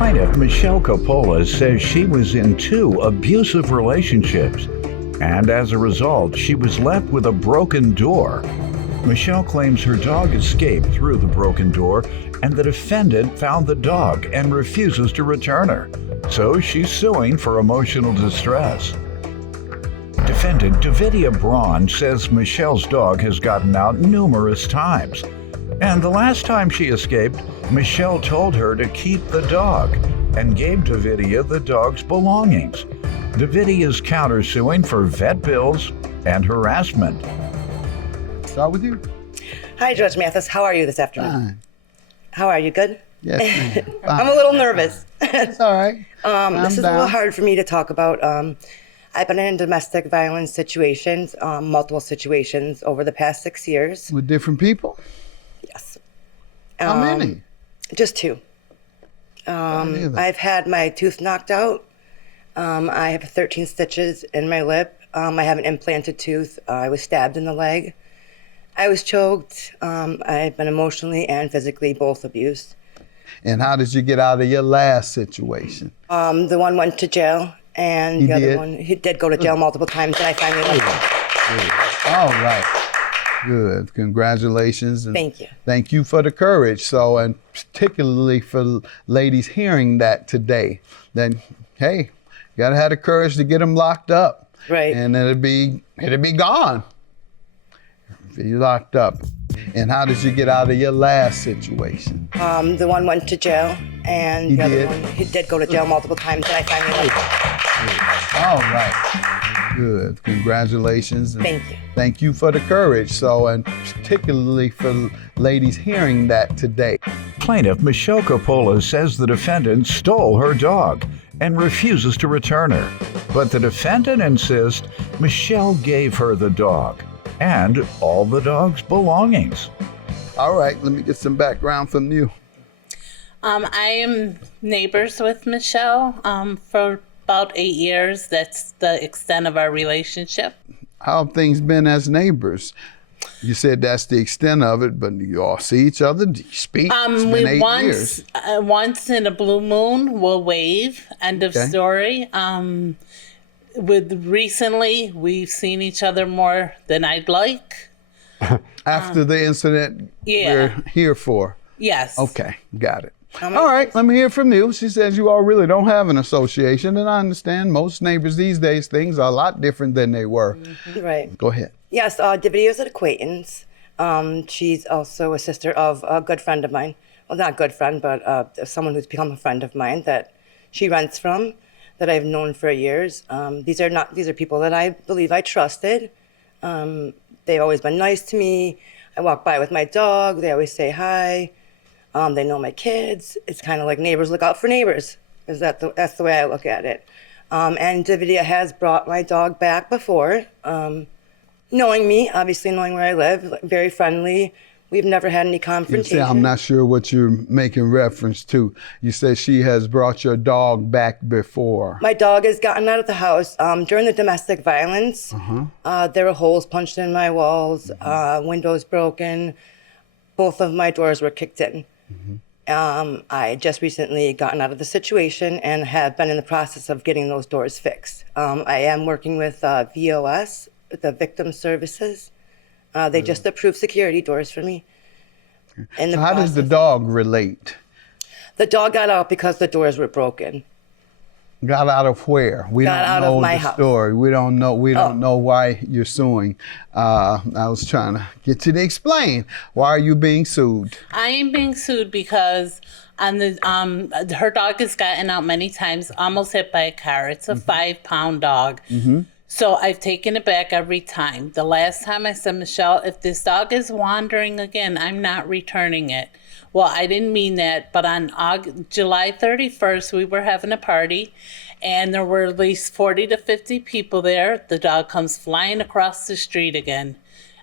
Plaintiff Michelle Coppola says she was in 2 abusive relationships, and as a result, she was left with a broken door. Michelle claims her dog escaped through the broken door, and the defendant found the dog and refuses to return her. So she's suing for emotional distress. Defendant Davidia Braun says Michelle's dog has gotten out numerous times. And the last time she escaped, Michelle told her to keep the dog and gave Davidia the dog's belongings. Davidia is countersuing for vet bills and harassment. Start with you. Hi, Judge Mathis. How are you this afternoon? Fine. How are you? Good? Yes, ma'am. Fine. I'm a little nervous. It's all right. This is a little hard for me to talk about. I've been in domestic violence situations, multiple situations over the past 6 years. With different people? Yes. How many? Just 2. I've had my tooth knocked out. I have 13 stitches in my lip. I have an implanted tooth. I was stabbed in the leg. I was choked. I've been emotionally and physically both abused. And how did you get out of your last situation? The one went to jail, and the other one, he did go to jail multiple times, and I finally left him. Good. All right. Good. Congratulations. And Thank you. Thank you for the courage. So, and particularly for ladies hearing that today, then, hey, you gotta have the courage to get them locked up. Right. And it'll be gone. Be locked up. And how did you get out of your last situation? The one went to jail, and the other one, he did go to jail multiple times, and I finally left him. All right. Good. Congratulations. And Thank you. Thank you for the courage. So, and particularly for ladies hearing that today. Plaintiff Michelle Coppola says the defendant stole her dog and refuses to return her. But the defendant insists Michelle gave her the dog and all the dog's belongings. All right, let me get some background from you. I am neighbors with Michelle for about 8 years. That's the extent of our relationship. How have things been as neighbors? You said that's the extent of it, but you all see each other? Do you speak? It's been 8 years. Once in a blue moon, we'll wave. End of story. Recently, we've seen each other more than I'd like. After the incident we're here for? Yes. Okay, got it. All right, let me hear from you. She says you all really don't have an association, and I understand most neighbors these days, things are a lot different than they were. Right. Go ahead. Yes, Davidia is an acquaintance. She's also a sister of a good friend of mine. Well, not a good friend, but someone who's become a friend of mine that she rents from, that I've known for years. These are people that I believe I trusted. They've always been nice to me. I walk by with my dog. They always say hi. They know my kids. It's kind of like neighbors look out for neighbors. That's the way I look at it. And Davidia has brought my dog back before. Knowing me, obviously knowing where I live, very friendly. We've never had any confrontation. You say, I'm not sure what you're making reference to. You said she has brought your dog back before. My dog has gotten out of the house during the domestic violence. There were holes punched in my walls, windows broken. Both of my doors were kicked in. I just recently gotten out of the situation and have been in the process of getting those doors fixed. I am working with VOS, the Victim Services. They just approved security doors for me. So how does the dog relate? The dog got out because the doors were broken. Got out of where? We Got out don't know of my the house. story. We don't know. We don't know why you're suing. I was trying to get you to explain. Why are you being sued? I am being sued because her dog has gotten out many times, almost hit by a car. It's a 5-pound dog. So I've taken it back every time. The last time I said, Michelle, if this dog is wandering again, I'm not returning it. Well, I didn't mean that, but on July 31st, we were having a party, and there were at least 40 to 50 people there. The dog comes flying across the street again.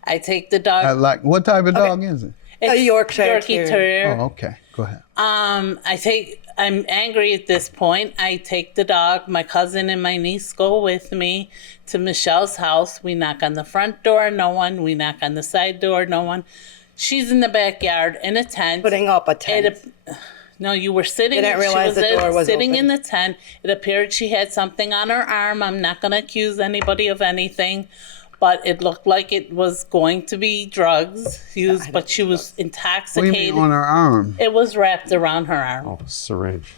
I take the dog. What type of dog is it? A Yorkshire Terrier. Oh, okay. Go ahead. I'm angry at this point. I take the dog. My cousin and my niece go with me to Michelle's house. We knock on the front door, no one. We knock on the side door, no one. She's in the backyard in a tent. Putting up a tent. No, you were sitting. Didn't realize she was the door was sitting open. in the tent. It appeared she had something on her arm. I'm not going to accuse anybody of anything, but it looked like it was going to be drugs used. But she was What do intoxicated. you mean on her arm? It was wrapped around her arm. Oh, syringe.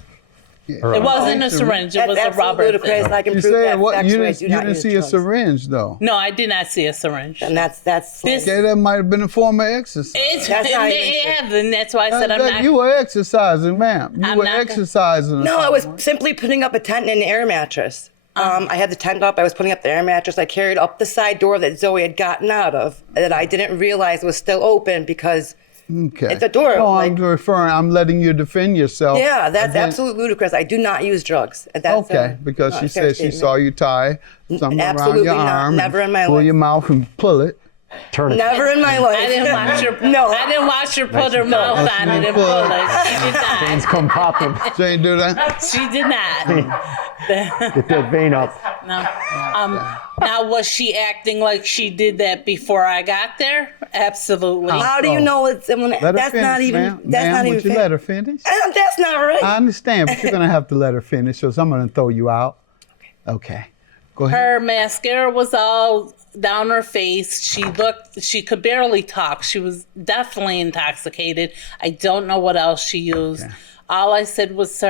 It wasn't a syringe. It was That's a rubber absolutely ludicrous. thing. I can You prove said that what? You factually. I didn't, do you not didn't use see a drugs. syringe though. No, I did not see a syringe. And that's This- Okay, that might have been a form of exercise. It's, That's not even yeah, and that's why I said I'm not. You were exercising, ma'am. You I'm were not gonna- exercising. or No, I was something. simply putting up a tent and an air mattress. I had the tent up. I was putting up the air mattress. I carried up the side door that Zoe had gotten out of that I didn't realize was still open because Okay. it's a door. No, like, I'm letting you defend yourself. yeah, that's against- absolutely ludicrous. I do not use drugs. That's Okay, because not she a fair said she statement. saw you tie something around absolutely your not. arm. Never and in my pull life. your mouth and pull it. Turn it. Never in my life. I didn't watch her. No. I didn't watch her put her mouth on it and pull it. She did Things not. come popping. She ain't do that. She did not. Get that vein up. No. Now, was she acting like she did that before I got there? Absolutely. How do you know it's? Let her That's finish, not even. ma'am. That's Ma'am, not even. would you fair. let her finish? That's not right. I understand, but you're gonna have to let her finish, because I'm gonna throw you out. Okay. Go ahead. Her mascara was all down her face. She could barely talk. She was definitely intoxicated. I don't know what else she used. Okay. All I said was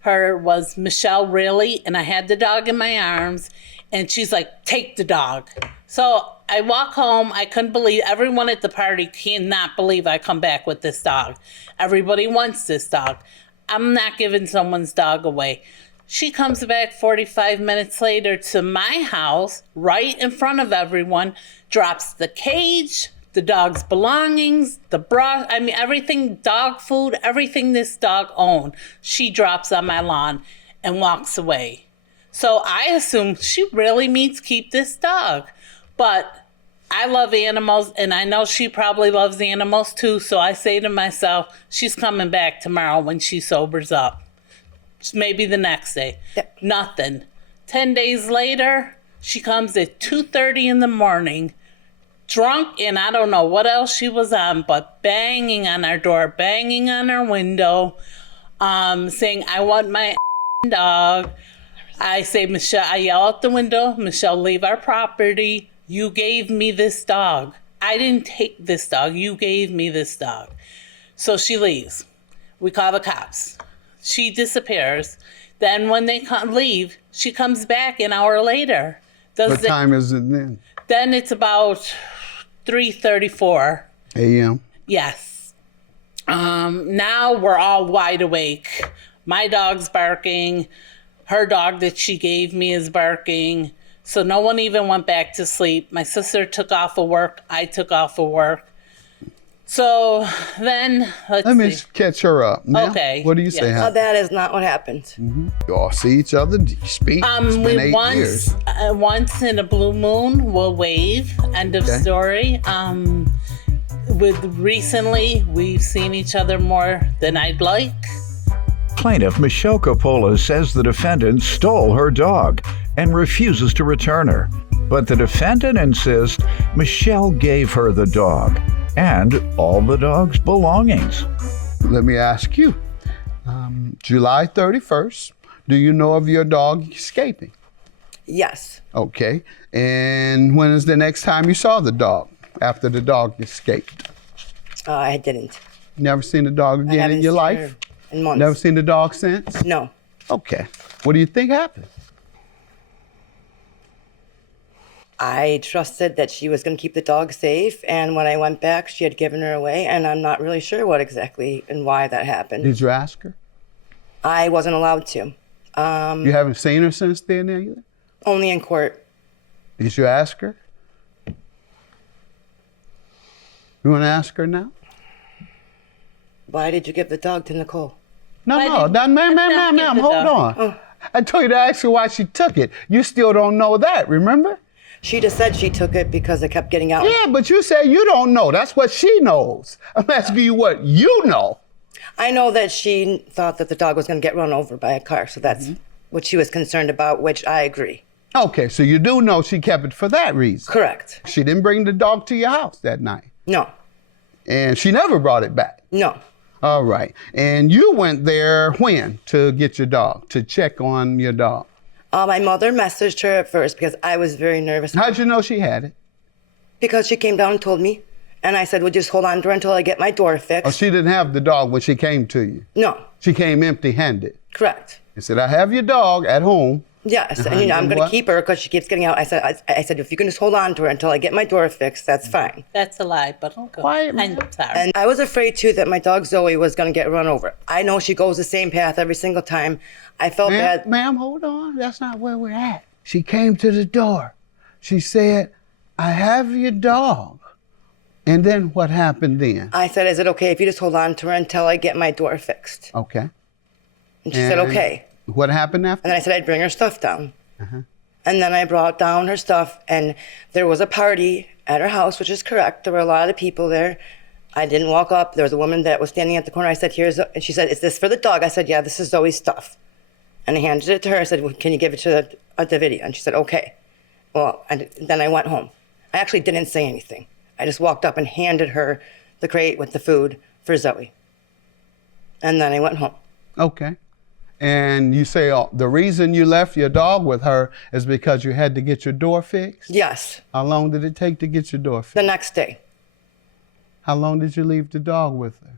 her was, Michelle, really? And I had the dog in my arms, and she's like, take the dog. So I walk home. I couldn't believe, everyone at the party cannot believe I come back with this dog. Everybody wants this dog. I'm not giving someone's dog away. She comes back 45 minutes later to my house, right in front of everyone, drops the cage, the dog's belongings, the bra, everything, dog food, everything this dog owned, she drops on my lawn and walks away. So I assume she really means keep this dog. But I love animals, and I know she probably loves animals too, so I say to myself, she's coming back tomorrow when she sobers up. Maybe the next day. Yep. Nothing. 10 days later, she comes at 2:30 in the morning, drunk, and I don't know what else she was on, but banging on our door, banging on our window, saying, I want my dog. I say, Michelle, I yell out the window, Michelle, leave our property. You gave me this dog. I didn't take this dog. You gave me this dog. So she leaves. We call the cops. She disappears. Then when they leave, she comes back an hour later. What time is it then? Then it's about 3:34. A.M. Yes. Now we're all wide awake. My dog's barking. Her dog that she gave me is barking. So no one even went back to sleep. My sister took off of work. I took off of work. So then, Let me see. catch her up. Now, Okay, what do you say? yes. No, that is not what happened. Y'all see each other? Do you speak? It's been 8 years. Once in a blue moon, we'll wave. End of Okay. story. Recently, we've seen each other more than I'd like. Plaintiff Michelle Coppola says the defendant stole her dog and refuses to return her. But the defendant insists Michelle gave her the dog and all the dog's belongings. Let me ask you. July 31st, do you know of your dog escaping? Yes. Okay. And when is the next time you saw the dog after the dog escaped? I didn't. Never seen the dog I again haven't in your seen life? her in months. Never seen the dog since? No. Okay. What do you think happened? I trusted that she was going to keep the dog safe, and when I went back, she had given her away, and I'm not really sure what exactly and why that happened. Did you ask her? I wasn't allowed to. You haven't seen her since then either? Only in court. Did you ask her? You want to ask her now? Why did you give the dog to Nicole? No, Why no, did- ma'am, not ma'am, give the hold dog? on. I told you to ask her why she took it. You still don't know that, remember? She just said she took it because it kept getting out. Yeah, but you say you don't know. That's what she knows. I'm asking you what you know. I know that she thought that the dog was going to get run over by a car, so that's what she was concerned about, which I agree. Okay, so you do know she kept it for that reason. Correct. She didn't bring the dog to your house that night. No. And she never brought it back. No. All right. And you went there when to get your dog, to check on your dog? My mother messaged her at first because I was very nervous. How'd you know she had it? Because she came down and told me. And I said, well, just hold on to her until I get my door fixed. Oh, she didn't have the dog when she came to you? No. She came empty-handed? Correct. She said, I have your dog at home. Yes, and I'm going to keep her because she keeps getting out. I said, if you can just hold on to her until I get my door fixed, that's fine. That's a lie, but okay. Quiet, I'm sorry. And I was afraid too that my dog Zoe was going to get run over. I know she goes the same path every single time. I felt bad. Ma'am, hold on. That's not where we're at. She came to the door. She said, I have your dog. And then what happened then? I said, is it okay if you just hold on to her until I get my door fixed? Okay. And she said, okay. What happened after? And then I said I'd bring her stuff down. And then I brought down her stuff, and there was a party at her house, which is correct. There were a lot of people there. I didn't walk up. There was a woman that was standing at the corner. I said, and she said, is this for the dog? I said, yeah, this is Zoe's stuff. And I handed it to her. I said, well, can you give it to the video? And she said, okay. Well, then I went home. I actually didn't say anything. I just walked up and handed her the crate with the food for Zoe. And then I went home. Okay. And you say the reason you left your dog with her is because you had to get your door fixed? Yes. How long did it take to get your door fixed? The next day. How long did you leave the dog with her?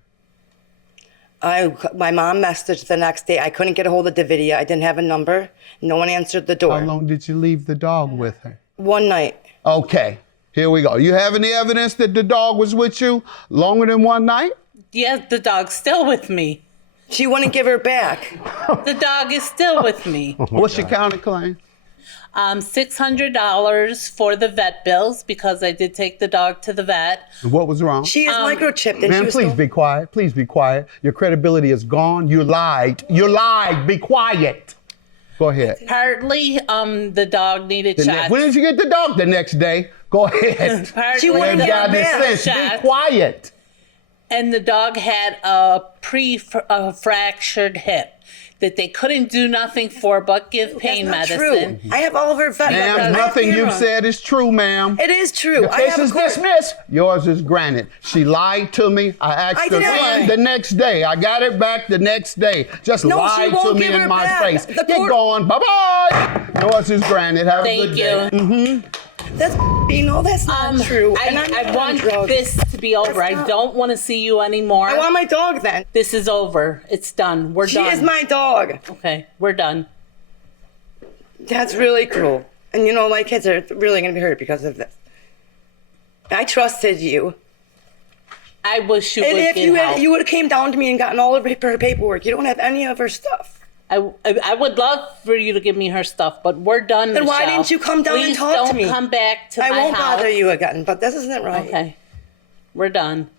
My mom messaged the next day. I couldn't get a hold of Davidia. I didn't have a number. No one answered the door. How long did you leave the dog with her? One night. Okay. Here we go. You have any evidence that the dog was with you longer than one night? Yeah, the dog's still with me. She wouldn't give her back. The dog is still with me. What's your counterclaim? $600 for the vet bills because I did take the dog to the vet. What was wrong? She is microchipped. And Ma'am, she was please be quiet. Please be quiet. Your credibility is gone. You lied. You lied. Be quiet. Go ahead. Partly, the dog needed shots. When did you get the dog? The next day. Go ahead. She wouldn't You give got her this sense. back. Be quiet. And the dog had a fractured hip that they couldn't do nothing for but give pain That's not medicine. true. I have all of her vet Ma'am, records. nothing I you've have said is true, ma'am. It is true. Your I case have a is court- dismissed. Yours is granted. She lied to me. I asked I her didn't again lie. the next day. I got it back the next day. Just No, she lied to won't me give in her my back. face. The Get court- going. Bye-bye. Yours is granted. Have a Thank good you. day. That's that's not true. And I'm I not want on drugs. this to be over. That's I not- don't want to see you anymore. I want my dog then. This is over. It's done. We're She done. is my dog. Okay, we're done. That's really cruel. And my kids are really going to be hurt because of this. I trusted you. I wish you And would if get help. you would have came down to me and gotten all of her paperwork, you don't have any of her stuff. I would love for you to give me her stuff, but we're done. Then why Michelle. didn't you come down and Please talk to me? don't come back to I my won't house. bother you again, but this isn't right. Okay, we're done.